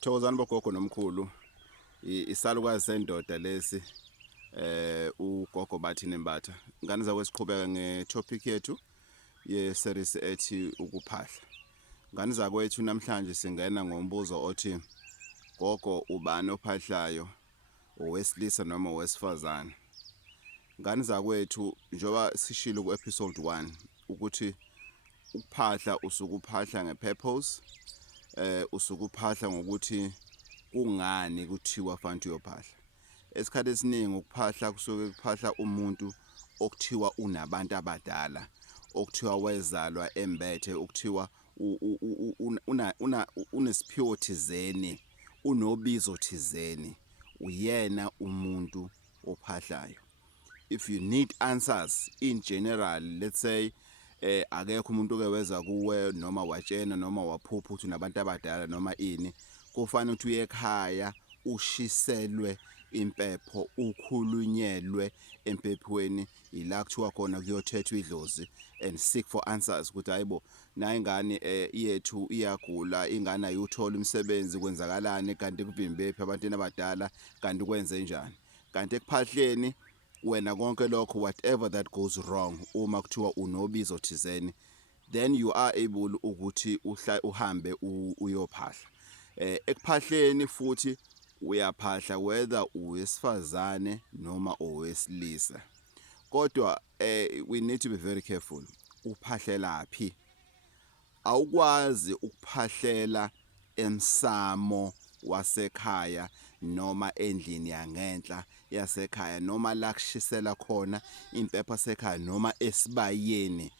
Thokozani bogogo nomkhulu isalukazi sendoda lesi uGogo Bathini Mbatha. Ngane zakwesiqhubeka ngetopic yethu ye series ethi ukuphahla. Ngane zakwethu namhlanje singena ngombuzo othi gogo ubani ophahlayo, owesilisa noma owesifazane? Ngane zakwethu njoba sishilo ku episode 1 ukuthi ukuphahla usukuphahla ngepurpose, usukuphahla ngokuthi kungani kuthiwa fanele uyophahla. Esikhathi esiningi ukuphahla kusuke kuphahla umuntu okuthiwa unabantu abadala, okuthiwa wezalwa embethe, okuthiwa unesiphiwo thizeni, unobizo thizeni, uyena umuntu ophahlayo. If you need answers in general, let's say akekho umuntu oke weza kuwe noma watshena noma waphupha ukuthi unabantu abadala noma ini, kufanele ukuthi uye ekhaya ushiselwe impepho, ukhulunyelwe empephweni, ila kuthiwa khona kuyothethwa idlozi and seek for answers ukuthi hayibo nayi ingane yethu iyagula, ingane ayuthola umsebenzi, kwenzakalani kanti kuvimbephi abantwana abadala, kanti kwenze njani. Kanti ekuphahleni wena konke lokho, whatever that goes wrong, uma kuthiwa unobizo thizeni, then you are able ukuthi uhambe uyophahla. Ekuphahleni futhi uyaphahla whether uwesifazane noma owesilisa. Kodwa we need to be very careful. Uphahlela phi? Awukwazi ukuphahlela emsamo wasekhaya noma endlini yangenhla yasekhaya noma la kushisela khona impepho sekhaya noma esibayeni,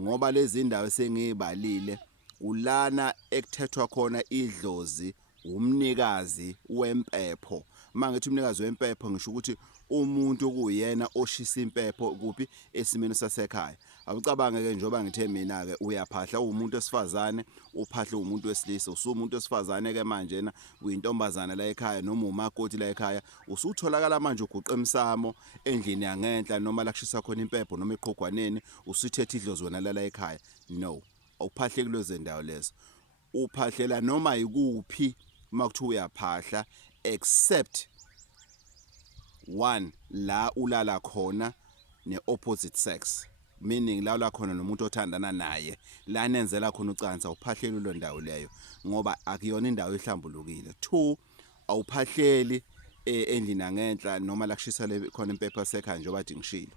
ngoba lezi ndawo esengibalile ulana ekuthethwa khona idlozi umnikazi wempepho. Mangithi umnikazi wempepho ngisho ukuthi umuntu okuyena oshisa impepho kuphi esimeni sasekhaya. Awucabange ke njoba ngithe mina ke uyaphahla umuntu wesifazane, uphahle umuntu wesilisa, usumuntu wesifazane ke manje na uyintombazana la ekhaya noma umakoti la ekhaya, usutholakala manje uguqa emsamo endlini yangenhla noma la kushisa khona impepho noma eqhogwaneni, usuthethe idlozi wena la ekhaya. No, awuphahle kulezo ndawo lezo. Uphahlela noma ikuphi makuthiwa uyaphahla, except one, la ulala khona ne-opposite sex, meaning la ula khona nomuntu othandana naye, la nenzela khona ucansi, awuphahleli lo ndawo leyo ngoba akuyona indawo ehlambulukile. Two, awuphahleli endlini yangenhla noma la kushisa khona impepho sekhaya njengoba ngishilo.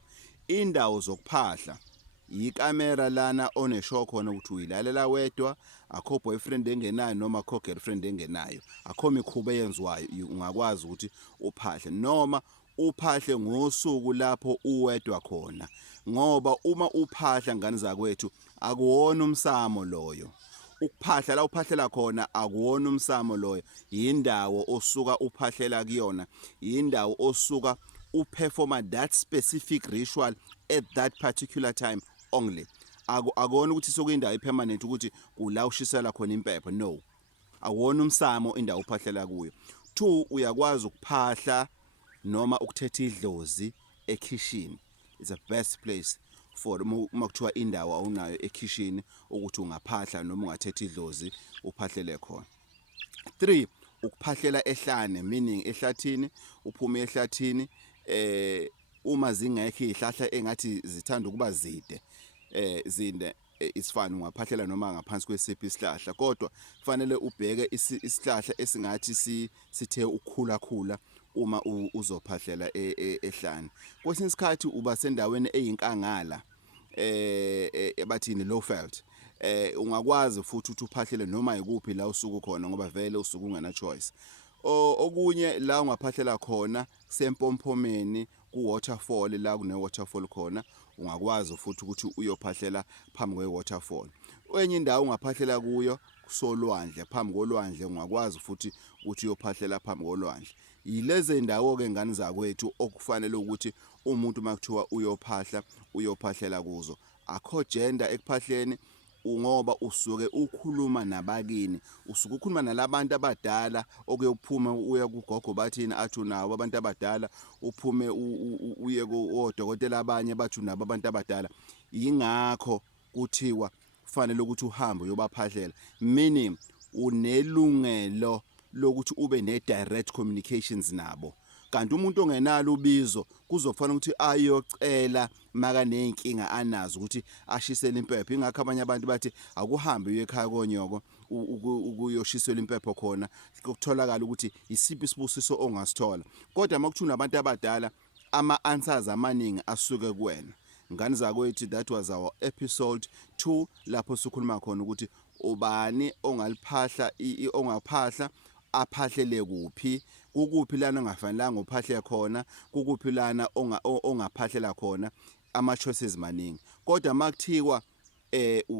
Indawo zokuphahla ikamera lana onesho khona ukuthi uyilalela wedwa, akho boyfriend engenayo noma akho girlfriend engenayo, akho mikhuba eyenziwayo, ungakwazi ukuthi uphahle noma uphahle ngosuku lapho uwedwa khona, ngoba uma uphahla ngane zakwethu akuwona umsamo loyo. Ukuphahla la uphahlela khona akuwona umsamo loyo, yindawo osuka uphahlela kuyona, yindawo osuka uperforma that specific ritual at that particular time only. Akona ukuthi sokuyindawo permanent ukuthi kula ushisela khona impepho. No, awona umsamo indawo uphahlela kuyo. Two, uyakwazi ukuphahla noma ukuthetha idlozi ekitchen. It's the best place for uma kuthiwa indawo awunayo ekitchen ukuthi ungaphahla noma ungathetha idlozi uphahlele khona. 3, ukuphahlela ehlane, meaning ehlathini, uphume ehlathini uma zingekho izihlahla engathi zithanda ukuba zinde, it's fine, ungaphahlela noma ngaphansi kwesiphi isihlahla, kodwa kufanele ubheke isihlahla esingathi sithe ukukhula uma uzophahlela ehlane. Kwesinye isikhathi uba sendaweni eyinkangala, bathini low felt, ungakwazi futhi ukuthi uphahlele noma ikuphi la usuku khona ngoba vele usuku ungena choice. Okunye la ungaphahlela khona sempomphomeni ku waterfall, la kune waterfall khona, ungakwazi futhi ukuthi uyophahlela phambi kwe waterfall. Enye indawo ungaphahlela kuyo kusolwandle, phambi kolwandle, ungakwazi futhi ukuthi uyophahlela phambi kolwandle. Yilezi ndawo ke ngane zakwethu okufanele ukuthi umuntu makuthiwa uyophahlela kuzo. Akho gender ekuphahleni, ngoba usuke ukhuluma nabakini, usuke ukhuluma nalabantu abadala okuyophuma uya kuGogo Bathini athi unawo abantu abadala, uphume uye kodokotela abanye bathi unabo abantu abadala. Yingakho kuthiwa kufanele ukuthi uhambe uyobaphahlela, meaning unelungelo lokuthi ube ne direct communications nabo. Kanti umuntu ongenalo ubizo kuzofanele ukuthi ayocela maka nenkinga anazo ukuthi ashisele impepho. Ingakho abanye abantu bathi akuhambe uye ekhaya konyoko ukuyoshisela impepho khona ukutholakala ukuthi isiphi isibusiso ongasithola. Kodwa makuthi unabantu abadala ama-answers amaningi asuke kuwena. Ngani zakwethu, that was our episode 2 lapho sikhuluma khona ukuthi ubani ongaliphahla ongaphahla aphahlele kuphi, kukuphi lana ongafanelanga uphahle khona, kukuphi lana ongaphahlela khona. Ama choices maningi, kodwa makuthiwa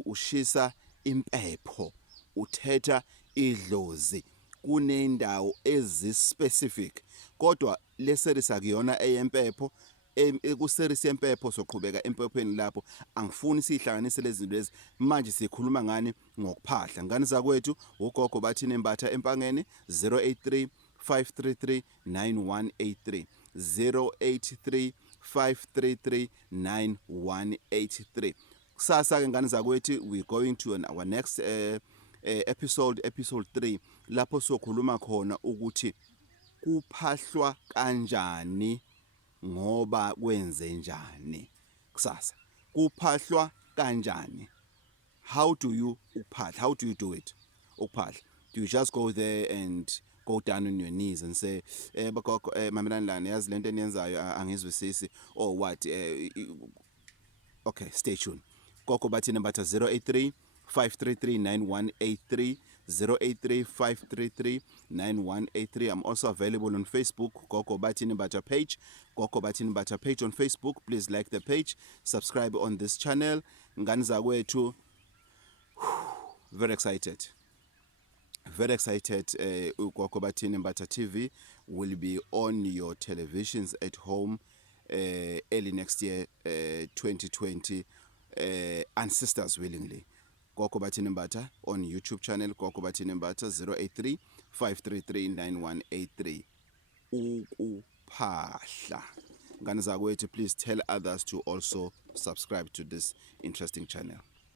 ushisa impepho, uthetha idlozi, kunendawo ezi-specific. Kodwa le series akuyona eyempepho. Ku-series yempepho soqhubeka empephweni lapho. Angifuni sihlanganise lezi zinto lezi. Manje sikhuluma ngani ngokuphahla. Ngani zakwethu, uGogo Bathini Mbatha empangeni 083 533 9183 083 533 9183. Kusasa ke ngani zakwethu, we going to our next episode 3 lapho sokhuluma khona ukuthi kuphahlwa kanjani ngoba kwenze njani. Kusasa kuphahlwa kanjani, how do you uphahla, how do you do it ukuphahla? Do you just go there and go down on your knees and say bagogo mamelani lana yazi lento eniyenzayo angizwisisi or what? Okay, stay tuned. Gogo Bathini Mbatha 083 533 9183 083 533 9183. I'm also available on Facebook, Gogo Bathini Mbatha page, Gogo Bathini Mbatha page on Facebook. Please like the page, subscribe on this channel. Ngani zakwethu, very excited. Very excited. Gogo Bathini Mbatha TV will be on your televisions at home early next year, 2020, ancestors willingly. Gogo Bathini Mbatha on YouTube channel, Gogo Bathini Mbatha 083 533 9183. Ukuphahla. Ngani zakwethu, please tell others to also subscribe to this interesting channel.